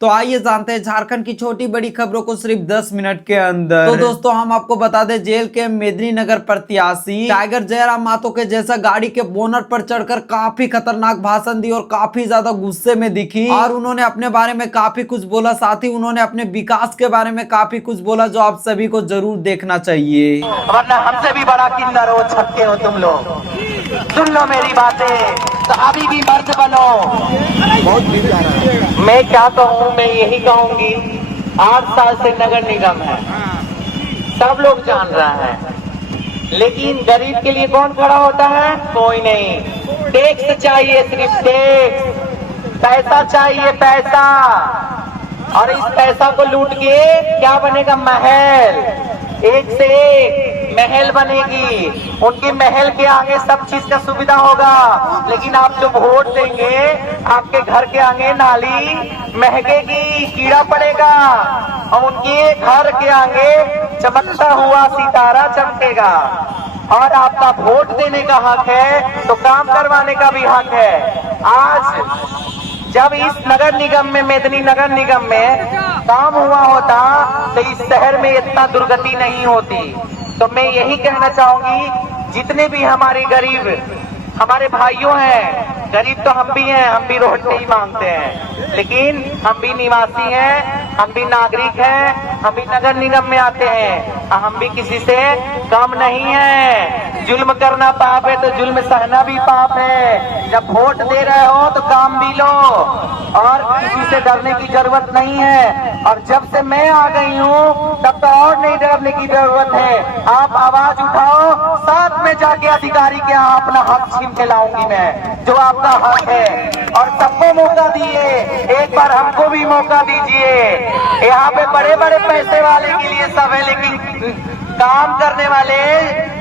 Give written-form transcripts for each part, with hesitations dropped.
तो आइए जानते हैं झारखंड की छोटी बड़ी खबरों को सिर्फ 10 मिनट के अंदर। तो दोस्तों हम आपको बता दें, जेल के मेदिनीनगर प्रत्याशी टाइगर जयराम मातो के जैसा गाड़ी के बोनट पर चढ़कर काफी खतरनाक भाषण दी और काफी ज्यादा गुस्से में दिखी और उन्होंने अपने बारे में काफी कुछ बोला। साथ ही उन्होंने अपने विकास के बारे में काफी कुछ बोला जो आप सभी को जरूर देखना चाहिए। वरना हमसे भी बड़ा किन्नर हो, छक्के हो तुम लोग। सुन लो मेरी बातें, तो अभी भी मर्द बनो। बहुत मैं क्या कहूँ, मैं यही कहूंगी, 8 साल से नगर निगम है, सब लोग जान रहा है, लेकिन गरीब के लिए कौन खड़ा होता है? कोई नहीं। टैक्स चाहिए, सिर्फ टैक्स, पैसा चाहिए, पैसा। और इस पैसा को लूट के क्या बनेगा? महल, एक से एक महल बनेगी। उनके महल के आगे सब चीज का सुविधा होगा, लेकिन आप जो वोट देंगे, आपके घर के आगे नाली महकेगी, कीड़ा पड़ेगा, और उनके घर के आगे चमकता हुआ सितारा चमकेगा। और आपका वोट देने का हक है, तो काम करवाने का भी हक है। आज जब इस नगर निगम में, मेदिनीनगर निगम में काम हुआ होता, तो इस शहर में इतना दुर्गति नहीं होती। तो मैं यही कहना चाहूंगी, जितने भी हमारे गरीब हमारे भाइयों हैं, गरीब तो हम भी हैं, हम भी रोड नहीं मांगते हैं, लेकिन हम भी निवासी हैं, हम भी नागरिक हैं, हम भी नगर निगम में आते हैं, हम भी किसी से कम नहीं है। जुल्म करना पाप है, तो जुल्म सहना भी पाप है। जब वोट दे रहे हो तो काम भी लो, और किसी से डरने की जरूरत नहीं है। और जब से मैं आ गई हूँ, तब तो और नहीं डरने की जरूरत है। आप आवाज उठाओ, साथ में जाके अधिकारी के यहाँ अपना हक छीन के लाऊंगी मैं, जो आपका हक है। और सबको मौका दिए, एक बार हमको भी मौका दीजिए। यहाँ पे बड़े बड़े पैसे वाले के लिए सब है, लेकिन काम करने वाले,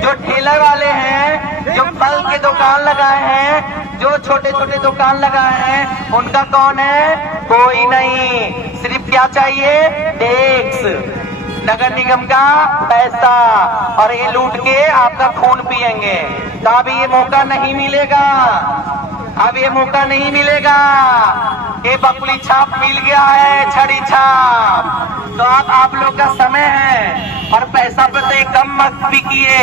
जो ठेला वाले हैं, जो फल के दुकान लगाए हैं, जो छोटे छोटे दुकान लगाए हैं, उनका कौन है? कोई नहीं। सिर्फ क्या चाहिए? टैक्स, नगर निगम का पैसा, और ये लूट के आपका खून पिएंगे। तो अब ये मौका नहीं मिलेगा, अब ये मौका नहीं मिलेगा। ये बकुली छाप मिल गया है, छड़ी छाप। तो अब आप लोग का समय है, और पैसा पे तो कम मत बिकिए।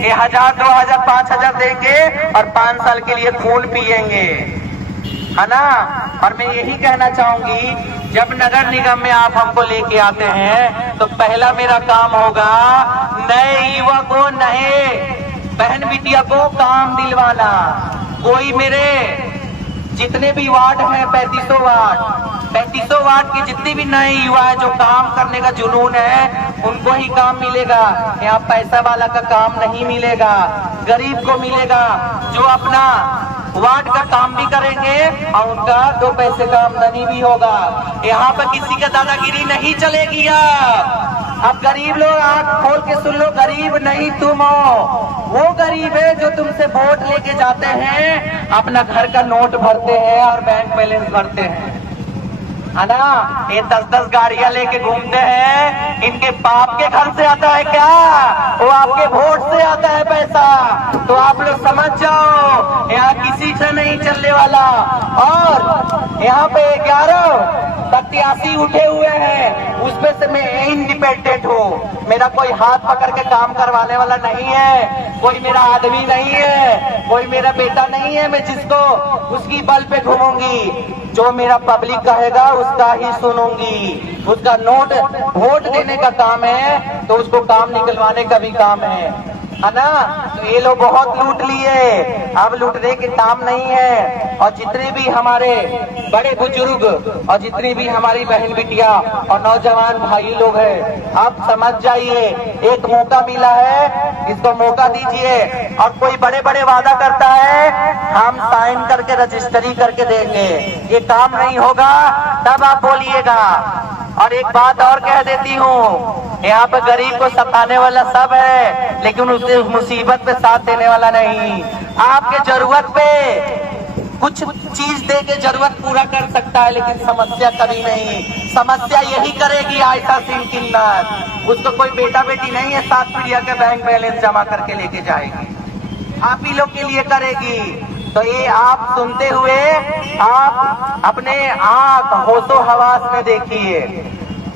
ये 1000, 2000, 5000 देंगे और 5 साल के लिए खून पिएंगे, है ना। और मैं यही कहना चाहूंगी, जब नगर निगम में आप हमको लेके आते हैं, तो पहला मेरा काम होगा नए युवा को, नए बहन बिटिया को काम दिलवाना। कोई मेरे जितने भी वार्ड हैं, 3500 वार्ड के जितने भी नए युवा है, जो काम करने का जुनून है, उनको ही काम मिलेगा। यहाँ पैसा वाला का काम नहीं मिलेगा, गरीब को मिलेगा, जो अपना वार्ड का काम भी करेंगे और उनका 2 पैसे का आमदनी भी होगा। यहाँ पर किसी का दादागिरी नहीं चलेगी। अब गरीब लोग आंख खोल के सुन लो, गरीब नहीं तुम हो, वो गरीब है जो तुमसे वोट लेके जाते हैं, अपना घर का नोट भरते हैं और बैंक बैलेंस भरते हैं, है ना। ये 10-10 गाड़ियां लेके घूमते हैं, इनके बाप के घर से आता है क्या? वो आपके वोट से आता है पैसा। तो आप लोग समझ जाओ, यहाँ किसी से नहीं चलने वाला। और यहाँ पे 11 प्रत्याशी उठे हुए हैं, उसमें से मैं इंडिपेंडेंट हूँ। मेरा कोई हाथ पकड़ के काम करवाने वाला नहीं है, कोई मेरा आदमी नहीं है, कोई मेरा बेटा नहीं है, मैं जिसको उसकी बल पे घूमूंगी। जो मेरा पब्लिक कहेगा उसका ही सुनूंगी। उसका नोट वोट देने का काम है, तो उसको काम निकलवाने का भी काम है ना। तो ये लोग बहुत लूट लिए, अब लूटने के काम नहीं है। और जितने भी हमारे बड़े बुजुर्ग और जितनी भी हमारी बहन बिटिया और नौजवान भाई लोग हैं, आप समझ जाइए, एक मौका मिला है, इसको मौका दीजिए। और कोई बड़े बड़े वादा करता है, हम साइन करके रजिस्ट्री करके देंगे, ये काम नहीं होगा, तब आप बोलिएगा। और एक बात और कह देती हूँ, यहाँ पे गरीब को सताने वाला सब है, लेकिन उसे मुसीबत पे साथ देने वाला नहीं। आपके जरूरत पे कुछ चीज दे के जरूरत पूरा कर सकता है, लेकिन समस्या कभी नहीं। समस्या यही करेगी आयशा सिंह किन्नर। उसको कोई बेटा बेटी नहीं है, 7 पीढ़िया के बैंक बैलेंस जमा करके लेके जाएगी, आप ही लोग के लिए करेगी। तो ये आप सुनते हुए आप अपने आंख होशो हवास में देखिए।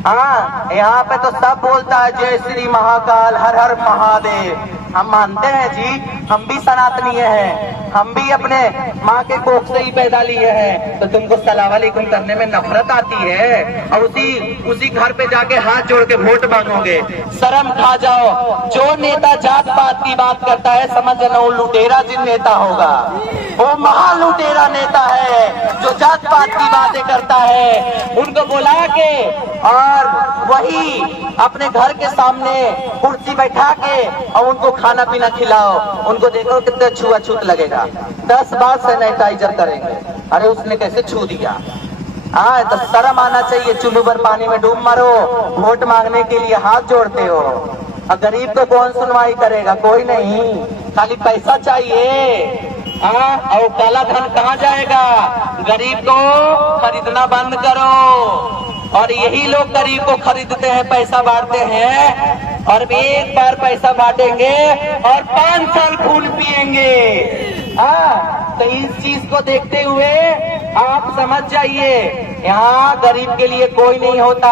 हाँ, यहाँ पे तो सब बोलता है जय श्री महाकाल, हर हर महादेव। हम मानते हैं जी, हम भी सनातनीय हैं, हम भी अपने माँ के कोख से ही पैदा लिए हैं। तो तुमको सलाम वालेकुम करने में नफरत आती है और उसी घर पे जाके हाथ जोड़ के वोट मांगोगे। शर्म खा जाओ। जो नेता जात पात की बात करता है, समझ लो वो लुटेरा जिन नेता होगा, वो महान लुटेरा नेता है जो जात पात की बातें करता है। उनको बुला के और वही अपने घर के सामने कुर्सी बैठा के और उनको खाना पीना खिलाओ। उनको देखो कितने छुआछूत लगेगा, 10 बार सैनिटाइजर करेंगे। अरे उसने कैसे छू दिया। हाँ, तो शर्म आना चाहिए। चुल्लू भर पानी में डूब मरो, वोट मांगने के लिए हाथ जोड़ते हो। और गरीब को कौन सुनवाई करेगा? कोई नहीं, खाली पैसा चाहिए। हाँ, और काला धन कहाँ जाएगा? गरीब को खरीदना बंद करो। और यही लोग गरीब को खरीदते हैं, पैसा बांटते हैं, और एक बार पैसा बांटेंगे और 5 साल खून पिएंगे। हाँ, तो इस चीज को देखते हुए आप समझ जाइए, यहाँ गरीब के लिए कोई नहीं होता।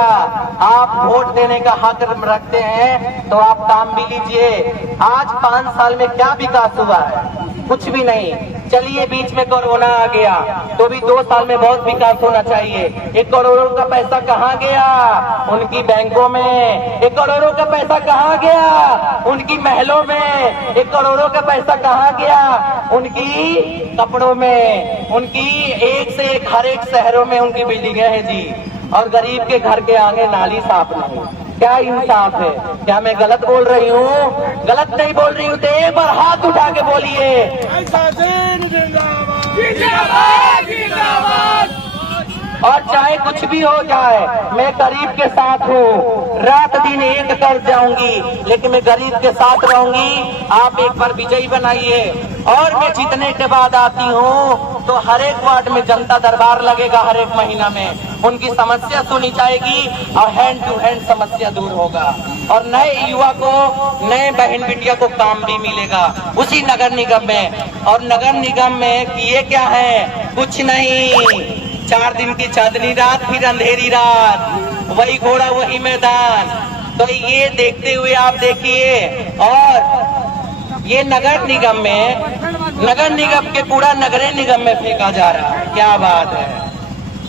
आप वोट देने का हक रखते हैं तो आप काम भी लीजिए। आज 5 साल में क्या विकास हुआ है? कुछ भी नहीं। चलिए, बीच में कोरोना आ गया तो भी 2 साल में बहुत विकास होना चाहिए। 1 करोड़ों का पैसा कहाँ गया? उनकी बैंकों में। 1 करोड़ों का पैसा कहाँ गया? उनकी महलों में। 1 करोड़ों का पैसा कहाँ गया? उनकी कपड़ों में। उनकी एक से एक हर एक शहरों में उनकी बिल्डिंगें हैं जी, और गरीब के घर के आगे नाली साफ नहीं। क्या इंसाफ है? क्या मैं गलत बोल रही हूँ? गलत नहीं बोल रही हूँ तो एक बार हाथ उठा के बोलिए। और चाहे कुछ भी हो जाए, मैं गरीब के साथ हूँ। रात दिन एक कर जाऊंगी, लेकिन मैं गरीब के साथ रहूंगी। आप एक बार विजयी बनाइए। और मैं जीतने के बाद आती हूँ तो हर एक वार्ड में जनता दरबार लगेगा। हर एक महीना में उनकी समस्या सुनी जाएगी और हैंड टू हैंड समस्या दूर होगा। और नए युवा को, नए बहन बिटिया को काम भी मिलेगा उसी नगर निगम में। और नगर निगम में किए क्या है? कुछ नहीं। 4 दिन की चांदनी रात, फिर अंधेरी रात, वही घोड़ा वही मैदान। तो ये देखते हुए आप देखिए। और ये नगर निगम में, नगर निगम के कूड़ा नगर निगम में फेंका जा रहा है। क्या बात है?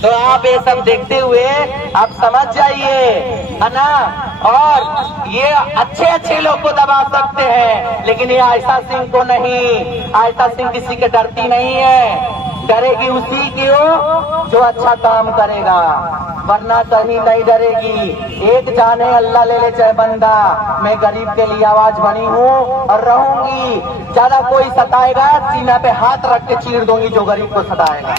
तो आप ये सब देखते हुए आप समझ जाइए, है ना। और ये अच्छे अच्छे लोग को दबा सकते हैं, लेकिन ये आयशा सिंह को नहीं। आयशा सिंह किसी के डरती नहीं है। डरेगी उसी की हो जो अच्छा काम करेगा, वरना कहीं नहीं डरेगी। एक जाने अल्लाह ले ले चाहे बंदा, मैं गरीब के लिए आवाज बनी हूँ और रहूंगी। ज्यादा कोई सताएगा, सीना पे हाथ रख के चीर दूंगी जो गरीब को सताएगा।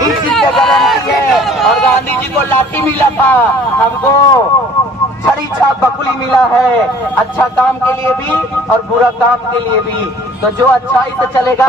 इस चीज की गारंटी है। और गांधी जी को लाठी मिला था, हमको छड़ी छाप बकुली मिला है, अच्छा काम के लिए भी और बुरा काम के लिए भी। तो जो अच्छाई से चलेगा